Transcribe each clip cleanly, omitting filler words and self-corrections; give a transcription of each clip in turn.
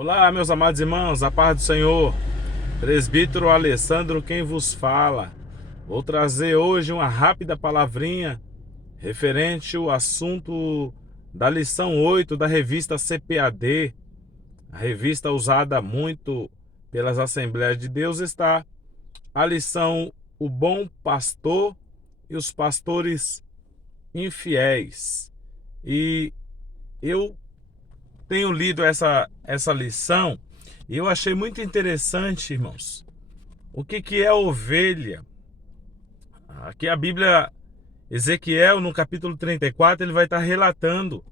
Olá, meus amados irmãos, a paz do Senhor. Presbítero Alessandro quem vos fala. Vou trazer hoje uma rápida palavrinha referente ao assunto da lição 8 da revista CPAD. A revista usada muito pelas Assembleias de Deus está a lição O Bom Pastor e os Pastores Infiéis. E eu tenho lido essa lição e eu achei muito interessante, irmãos. O que é ovelha? Aqui a Bíblia, Ezequiel, no capítulo 34, ele vai estar relatando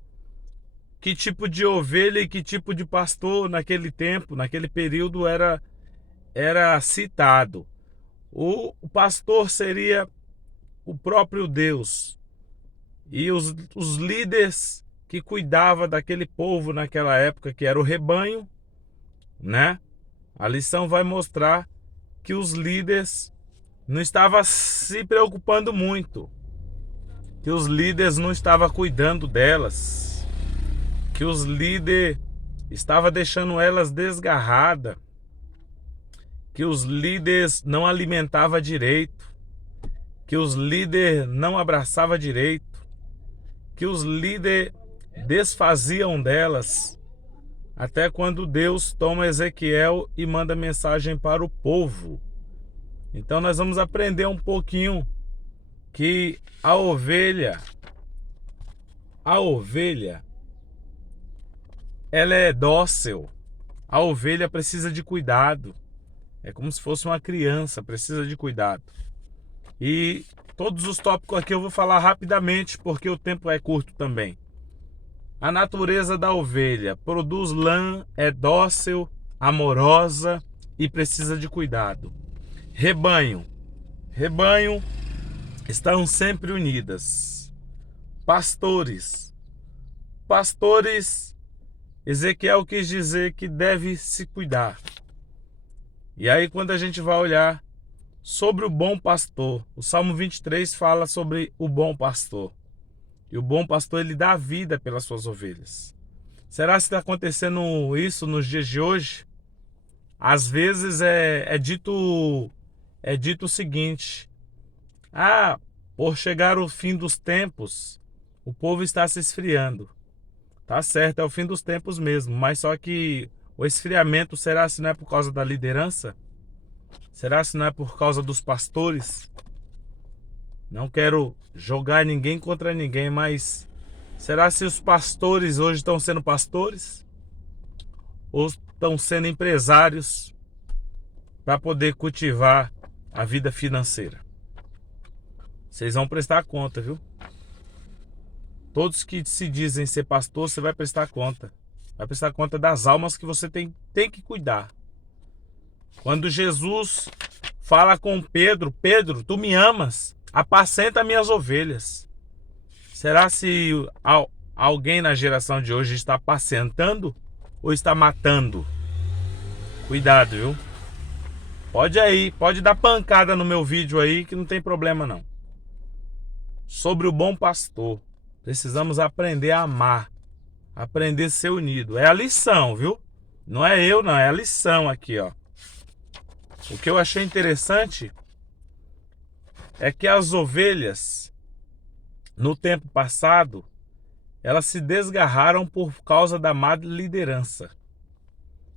que tipo de ovelha e que tipo de pastor naquele tempo, naquele período era citado. O pastor seria o próprio Deus e os líderes que cuidava daquele povo naquela época, que era o rebanho, né? A lição vai mostrar que os líderes não estavam se preocupando muito, que os líderes não estavam cuidando delas, que os líderes estavam deixando elas desgarradas, que os líderes não alimentavam direito, que os líderes não abraçavam direito, que os líderes desfaziam delas. Até quando Deus toma Ezequiel e manda mensagem para o povo. Então nós vamos aprender um pouquinho que a ovelha, ela é dócil. A ovelha precisa de cuidado. É como se fosse uma criança, precisa de cuidado. E todos os tópicos aqui eu vou falar rapidamente, porque o tempo é curto também. A natureza da ovelha: produz lã, é dócil, amorosa e precisa de cuidado. Rebanho estão sempre unidas. Pastores, Ezequiel quis dizer que deve se cuidar. E aí quando a gente vai olhar sobre o bom pastor, o Salmo 23 fala sobre o bom pastor. E o bom pastor, ele dá vida pelas suas ovelhas. Será que está acontecendo isso nos dias de hoje? Às vezes é dito o seguinte: por chegar o fim dos tempos, o povo está se esfriando. Tá certo, é o fim dos tempos mesmo, mas só que o esfriamento, será se não é por causa da liderança? Será se não é por causa dos pastores? Não quero jogar ninguém contra ninguém, mas será se os pastores hoje estão sendo pastores? Ou estão sendo empresários para poder cultivar a vida financeira? Vocês vão prestar conta, viu? Todos que se dizem ser pastor, você vai prestar conta. Vai prestar conta das almas que você tem que cuidar. Quando Jesus fala com Pedro: Pedro, tu me amas? Apacenta minhas ovelhas. Será se alguém na geração de hoje está apacentando ou está matando? Cuidado, viu? Pode dar pancada no meu vídeo aí que não tem problema não. Sobre o bom pastor, precisamos aprender a amar, aprender a ser unido. É a lição, viu? Não é eu não, é a lição aqui, ó. O que eu achei interessante é que as ovelhas, no tempo passado, elas se desgarraram por causa da má liderança.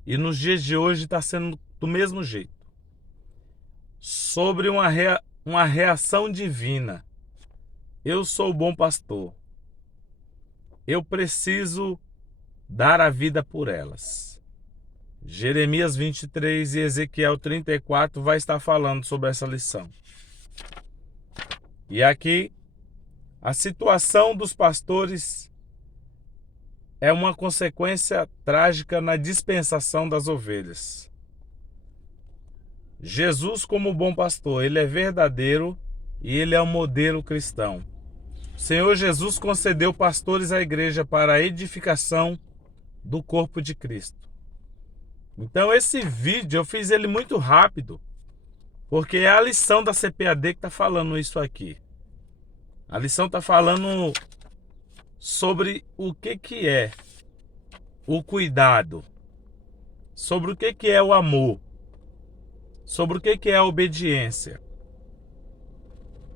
E nos dias de hoje está sendo do mesmo jeito. Sobre uma reação divina. Eu sou o bom pastor. Eu preciso dar a vida por elas. Jeremias 23 e Ezequiel 34 vai estar falando sobre essa lição. E aqui, a situação dos pastores é uma consequência trágica na dispensação das ovelhas. Jesus, como bom pastor, ele é verdadeiro e ele é um modelo cristão. O Senhor Jesus concedeu pastores à igreja para a edificação do corpo de Cristo. Então esse vídeo eu fiz ele muito rápido, porque é a lição da CPAD que está falando isso aqui. A lição está falando sobre o que é o cuidado. sobre o que é o amor, sobre o que é a obediência.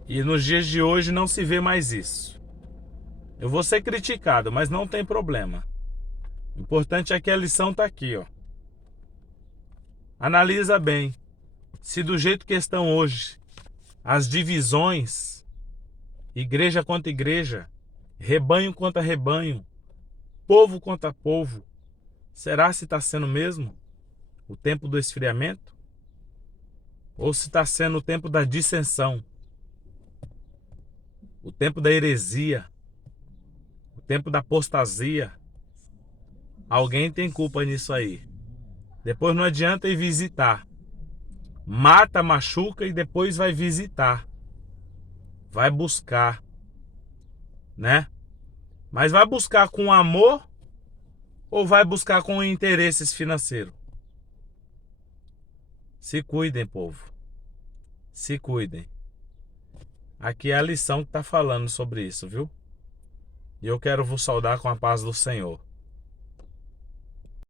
E nos dias de hoje não se vê mais isso. Eu vou ser criticado, mas não tem problema. O importante é que a lição está aqui, ó. Analisa bem. Se do jeito que estão hoje, as divisões, igreja contra igreja, rebanho contra rebanho, povo contra povo, será se está sendo mesmo o tempo do esfriamento? Ou se está sendo o tempo da dissensão? O tempo da heresia? O tempo da apostasia? Alguém tem culpa nisso aí. Depois não adianta ir visitar. Mata, machuca e depois vai visitar. Vai buscar, né? Mas vai buscar com amor ou vai buscar com interesses financeiros? Se cuidem, povo. Se cuidem. Aqui é a lição que está falando sobre isso, viu? E eu quero vos saudar com a paz do Senhor.